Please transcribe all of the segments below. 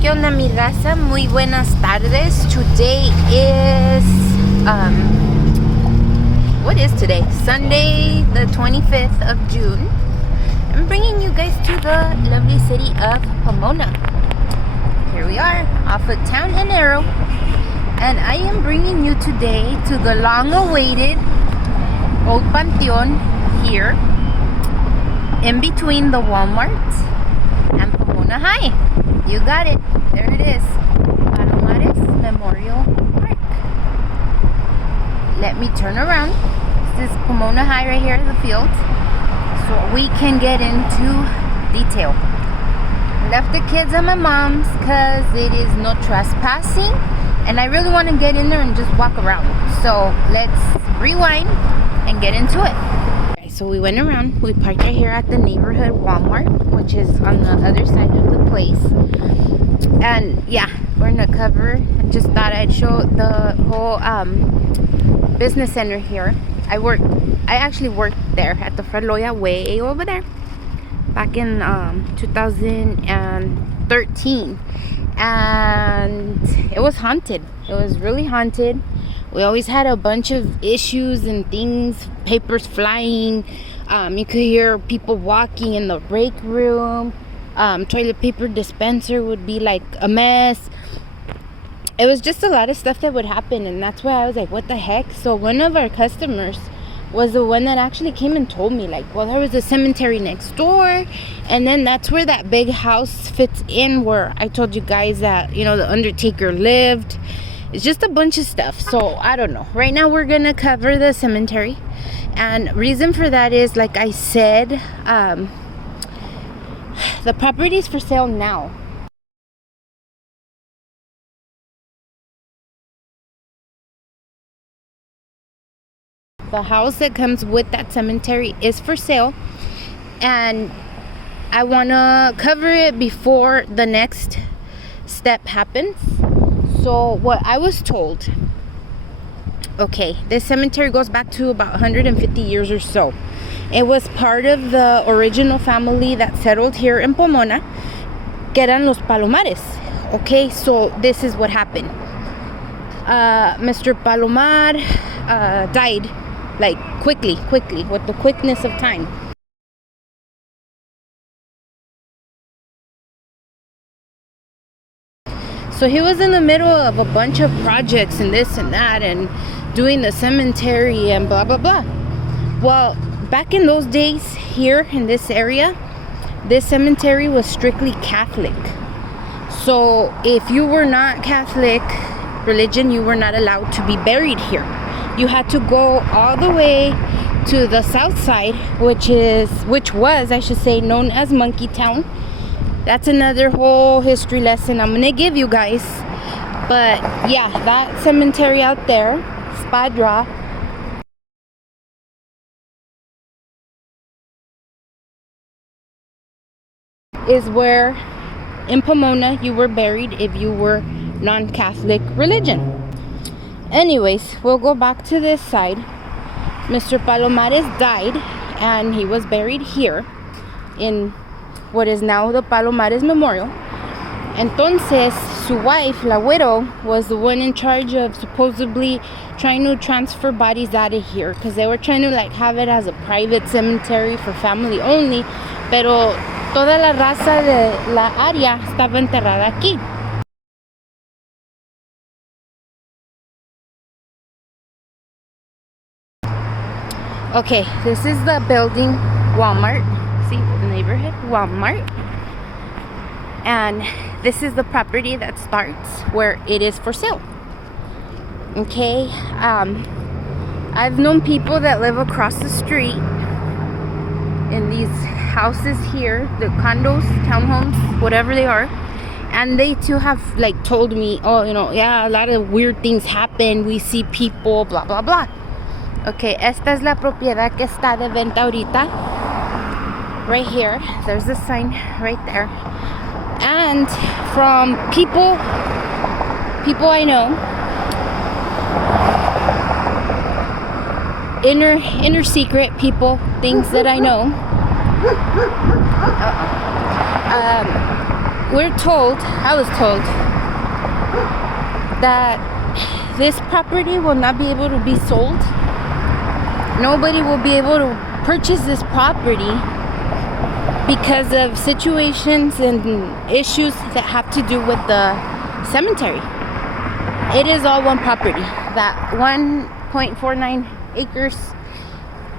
¿Qué onda, mi raza? Muy buenas tardes. Today is, what is today? Sunday, the 25th of June. I'm bringing you guys to the lovely city of Pomona. Here we are, off of Town and Arrow. And I am bringing you today to the long-awaited Old Panteon here, in between the Walmart and Pomona High. You got it. There it is. Palomares Memorial Park. Let me turn around. This is Pomona High right here in the field, so we can get into detail. Left the kids at my mom's because it is no trespassing, and I really want to get in there and just walk around. So let's rewind and get into it. Okay, so we went around. We parked right here at the neighborhood Walmart, which is on the other side of the place. And yeah, we're gonna cover. I just thought I'd show the whole business center here. I actually worked there at the Fraloya way over there back in 2013, and it was haunted. It was really haunted. We always had a bunch of issues and things, papers flying. You could hear people walking in the break room. Toilet paper dispenser would be like a mess. It was just a lot of stuff that would happen, and that's why I was like, what the heck? So one of our customers was the one that actually came and told me, like, well, there was a cemetery next door, and then that's where that big house fits in where I told you guys that, you know, the Undertaker lived. It's just a bunch of stuff. So I don't know. Right now we're gonna cover the cemetery, and reason for that is, like I said, the property is for sale now. The house that comes with that cemetery is for sale, and I want to cover it before the next step happens. So what I was told, okay, this cemetery goes back to about 150 years or so. It was part of the original family that settled here in Pomona, que eran los Palomares. Okay, so this is what happened. Mr. Palomar died, like quickly, with the quickness of time. So he was in the middle of a bunch of projects and this and that, and doing the cemetery and blah blah blah. Well, back in those days here in this area, this cemetery was strictly Catholic. So if you were not Catholic religion, you were not allowed to be buried here. You had to go all the way to the south side, which was, I should say, known as Monkey Town. That's another whole history lesson I'm gonna give you guys. But yeah, that cemetery out there, Spadra, is where in Pomona you were buried if you were non-Catholic religion. Anyways, we'll go back to this side. Mr. Palomares died, and he was buried here in what is now the Palomares Memorial. Entonces, su wife, la widow, was the one in charge of supposedly trying to transfer bodies out of here, because they were trying to like have it as a private cemetery for family only, pero toda la raza de la área estaba enterrada aquí. Okay, this is the building Walmart. See, the neighborhood Walmart. And this is the property that starts where it is for sale. Okay, I've known people that live across the street in these houses here, the condos, townhomes, whatever they are, and they too have like told me, oh, you know, yeah, a lot of weird things happen, we see people, blah blah blah. Okay, esta es la propiedad que está de venta ahorita. Right here, there's a sign right there. And from people I know, inner secret people, things that I know, I was told that this property will not be able to be sold. Nobody will be able to purchase this property because of situations and issues that have to do with the cemetery. It is all one property. That 1.49 acres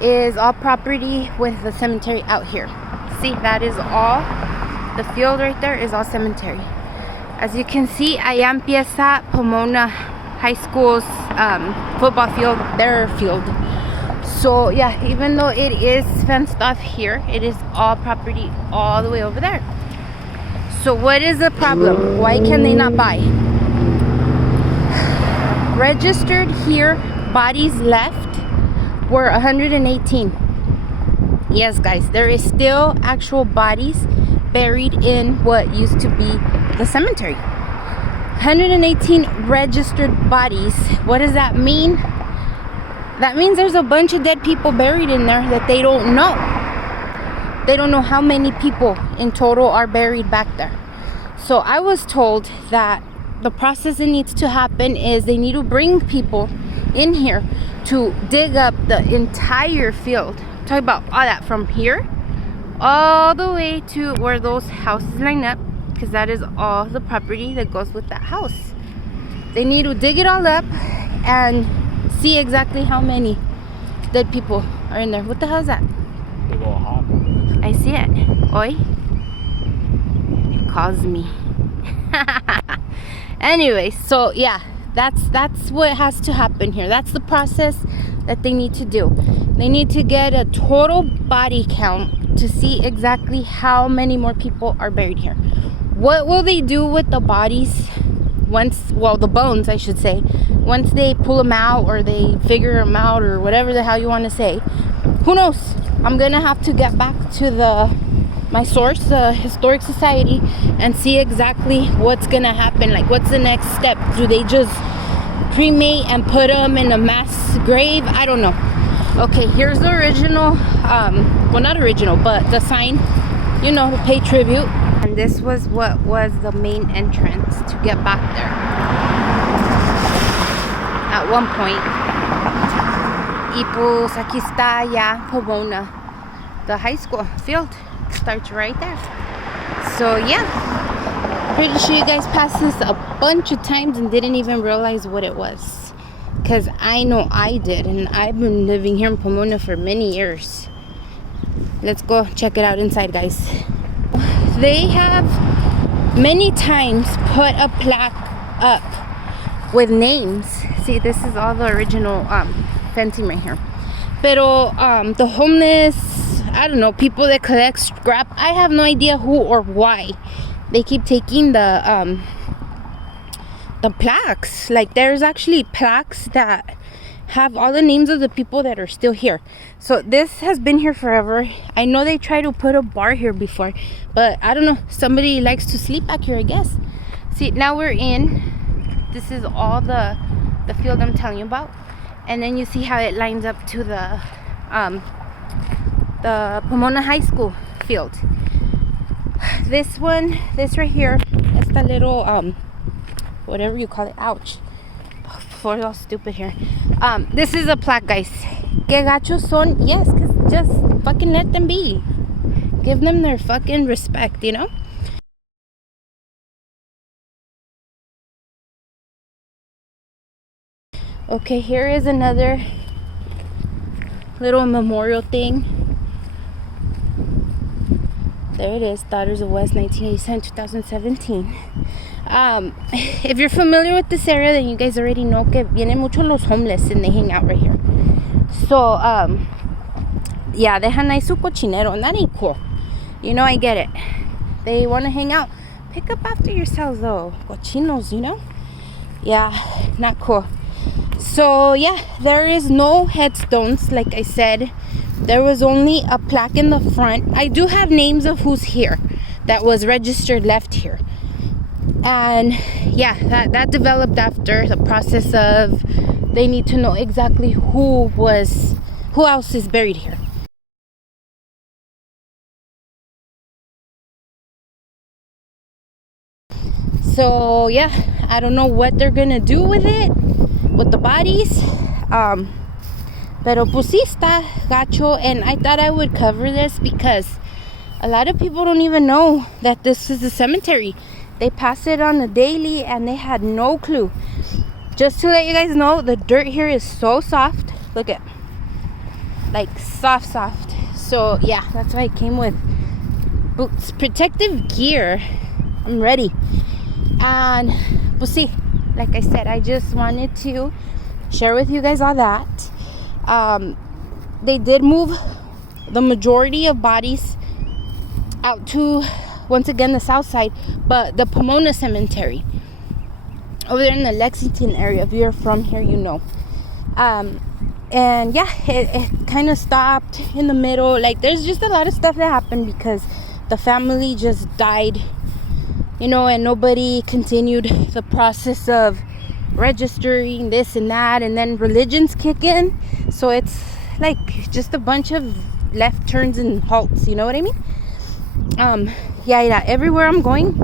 is all property with the cemetery out here. See, that is all. The field right there is all cemetery. As you can see, allá empieza Pomona High School's football field, their field. So yeah, even though it is fenced off here, it is all property all the way over there. So what is the problem? Why can they not buy? Registered here, bodies left were 118. Yes, guys, there is still actual bodies buried in what used to be the cemetery. 118 registered bodies. What does that mean? That means there's a bunch of dead people buried in there that they don't know. They don't know how many people in total are buried back there. So I was told that the process that needs to happen is they need to bring people in here to dig up the entire field. I'm talking about all that from here all the way to where those houses line up, because that is all the property that goes with that house. They need to dig it all up and see exactly how many dead people are in there. What the hell is that? I see it. Oi. It calls me. Anyway, so yeah, that's what has to happen here. That's the process that they need to do. They need to get a total body count to see exactly how many more people are buried here. What will they do with the bodies once, well, the bones I should say, once they pull them out or they figure them out or whatever the hell you want to say? Who knows? I'm gonna have to get back to my source, the Historic Society, and see exactly what's gonna happen. Like, what's the next step? Do they just cremate and put them in a mass grave? I don't know. Okay, here's the original, well, not original, but the sign, you know, to pay tribute. And this was what was the main entrance to get back there. At one point. Y pues aquí está ya Pomona. The high school field starts right there. So yeah, pretty sure you guys passed this a bunch of times and didn't even realize what it was. Because I know I did, and I've been living here in Pomona for many years. Let's go check it out inside, guys. They have many times put a plaque up with names. See, this is all the original fencing right here. Pero the homeless, I don't know, people that collect scrap, I have no idea who or why they keep taking the plaques. Like, there's actually plaques that have all the names of the people that are still here. So this has been here forever. I know they tried to put a bar here before, but I don't know, somebody likes to sleep back here, I guess. See, now we're in, this is all the field I'm telling you about, and then you see how it lines up to the Pomona High School field. This one, this right here, esta little whatever you call it, ouch, floor's all stupid here. This is a plaque, guys. Que gachos son? Yes, because just fucking let them be. Give them their fucking respect, you know? Okay, here is another little memorial thing. There it is, Daughters of West, 1987-2017. If you're familiar with this area, then you guys already know que vienen mucho los homeless and they hang out right here. So, yeah, dejan ahí su cochinero, and that ain't cool. You know, I get it. They want to hang out. Pick up after yourselves, though. Cochinos, you know? Yeah, not cool. So, yeah, there is no headstones, like I said. There was only a plaque in the front. I do have names of who's here that was registered left here. And yeah, that developed after the process of they need to know exactly who else is buried here. So yeah, I don't know what they're gonna do with it, with the bodies. Pero pues sí está gacho, and I thought I would cover this because a lot of people don't even know that this is a cemetery. They pass it on a daily and they had no clue. Just to let you guys know, the dirt here is so soft. Look at, like, soft. So yeah, that's why I came with boots, protective gear. I'm ready. And we'll see. Like I said, I just wanted to share with you guys all that. They did move the majority of bodies out to, once again, the south side, but the Pomona cemetery over there in the Lexington area. If you're from here, you know. And yeah, it kind of stopped in the middle. Like, there's just a lot of stuff that happened because the family just died, you know, and nobody continued the process of registering this and that, and then religions kick in, so it's like just a bunch of left turns and halts, you know what I mean? Yeah, everywhere I'm going,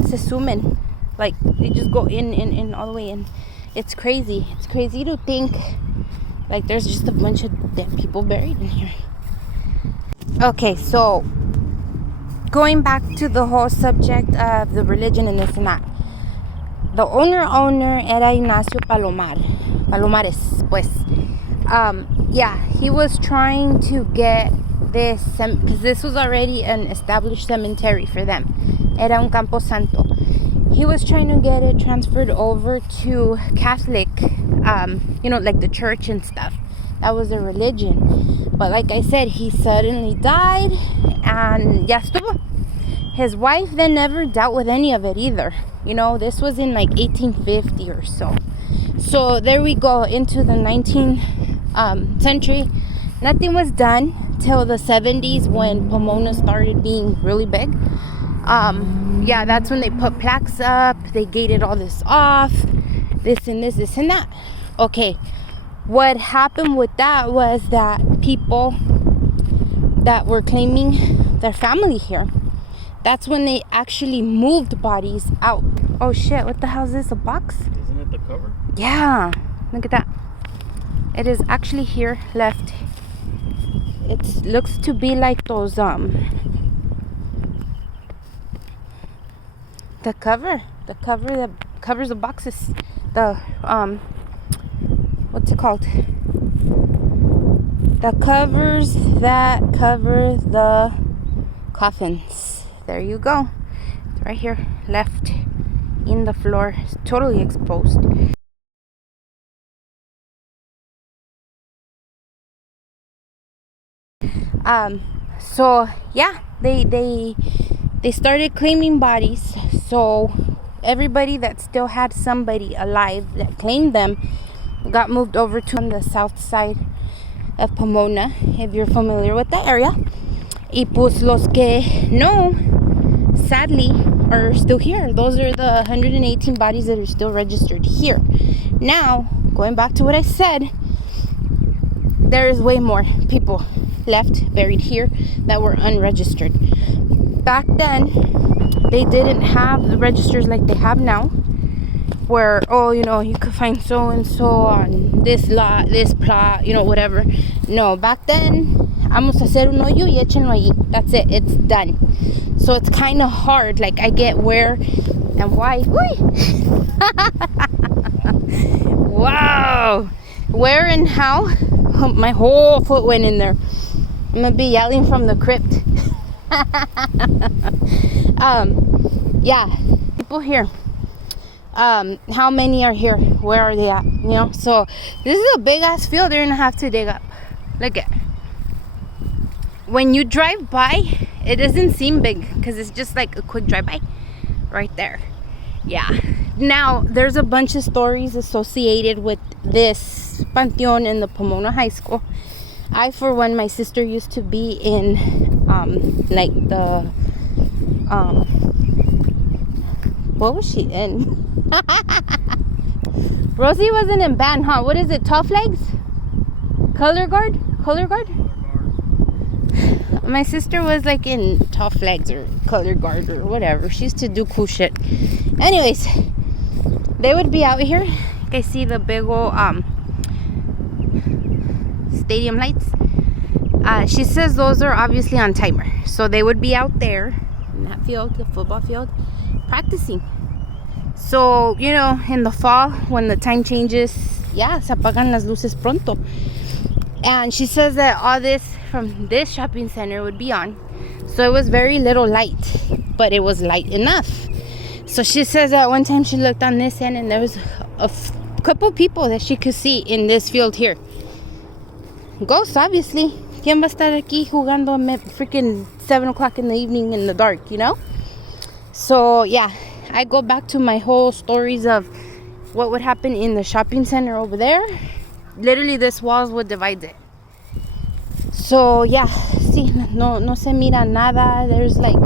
it's a sumen. Like, they just go in all the way in. It's crazy to think like there's just a bunch of dead people buried in here. Okay, so going back to the whole subject of the religion and this and that, the owner era Ignacio Palomares, pues. Yeah, he was trying to get this, because this was already an established cemetery for them. Era un campo santo. He was trying to get it transferred over to Catholic, you know, like the church and stuff. That was their religion. But like I said, he suddenly died, and ya estuvo. His wife then never dealt with any of it either. You know, this was in like 1850 or so. So there we go, into the 19th century. Nothing was done till the 70s when Pomona started being really big. Yeah, that's when they put plaques up. They gated all this off. This and that. Okay, what happened with that was that people that were claiming their family here, that's when they actually moved bodies out. Oh shit, what the hell is this, a box? Isn't it the cover? Yeah, look at that. It is actually here left. It looks to be like those, the cover that covers the boxes. The, what's it called? The covers that cover the coffins. There you go. It's right here, left in the floor. It's totally exposed. So yeah, they started claiming bodies. So everybody that still had somebody alive that claimed them got moved over to on the south side of Pomona, if you're familiar with that area. Y pues los que no, sadly, are still here. Those are the 118 bodies that are still registered here. Now, going back to what I said, there is way more people left buried here that were unregistered. Back then, they didn't have the registers like they have now, where, oh, you know, you could find so and so on this lot, this plot, you know, whatever. No, back then, vamos a hacer un hoyo y échenlo allí. That's it, it's done. So it's kind of hard. Like, I get where and why. Wow, where and how. Oh, my whole foot went in there. I'm gonna be yelling from the crypt. Yeah, people here. How many are here? Where are they at? You know, so this is a big ass field they're gonna have to dig up. Look at, when you drive by, it doesn't seem big because it's just like a quick drive by right there. Yeah, now there's a bunch of stories associated with this pantheon in the Pomona High School. I, for one, my sister used to be in like the what was she in? Rosie wasn't in band, huh? What is it, Tough Legs? Color guard? My sister was like in Tough Legs or Color Guard or whatever. She used to do cool shit. Anyways, they would be out here. I see the big old stadium lights. She says those are obviously on timer. So they would be out there in that field, the football field, practicing. So, you know, in the fall, when the time changes, yeah, se apagan las luces pronto. And she says that all this from this shopping center would be on. So it was very little light, but it was light enough. So she says that one time she looked on this end and there was a couple people that she could see in this field here. Ghosts, obviously. ¿Quién va a estar aquí jugando freaking 7 o'clock in the evening in the dark, you know? So, yeah, I go back to my whole stories of what would happen in the shopping center over there. Literally, this walls would divide it. So, yeah, see, no se mira nada. There's like,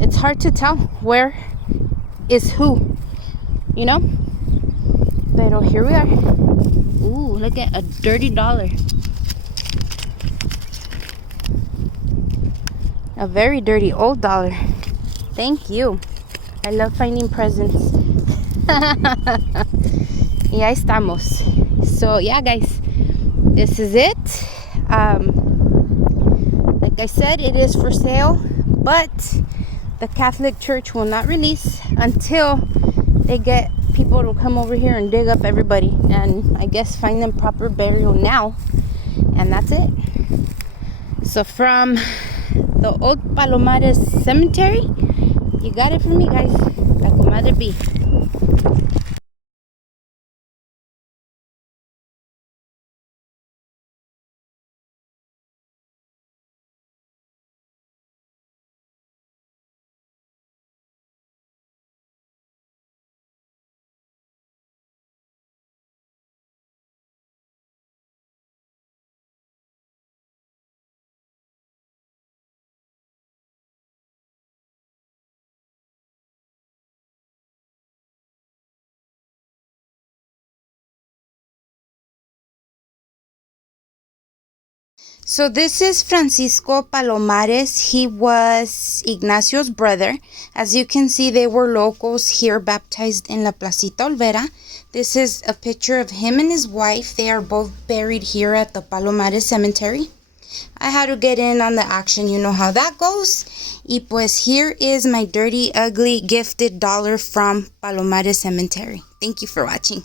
it's hard to tell where is who, you know? Pero here we are. Ooh, look at a dirty dollar. A very dirty old dollar. Thank you. I love finding presents. Y ahí estamos. So yeah, guys, this is it. Like I said, it is for sale, but the Catholic Church will not release until they get people to come over here and dig up everybody and I guess find them proper burial now. And that's it. So from the old Palomares cemetery, you got it from me, guys. La comadre B. So this is Francisco Palomares. He was Ignacio's brother. As you can see, they were locals here baptized in La Placita Olvera. This is a picture of him and his wife. They are both buried here at the Palomares Cemetery. I had to get in on the action. You know how that goes. Y pues here is my dirty, ugly, gifted dollar from Palomares Cemetery. Thank you for watching.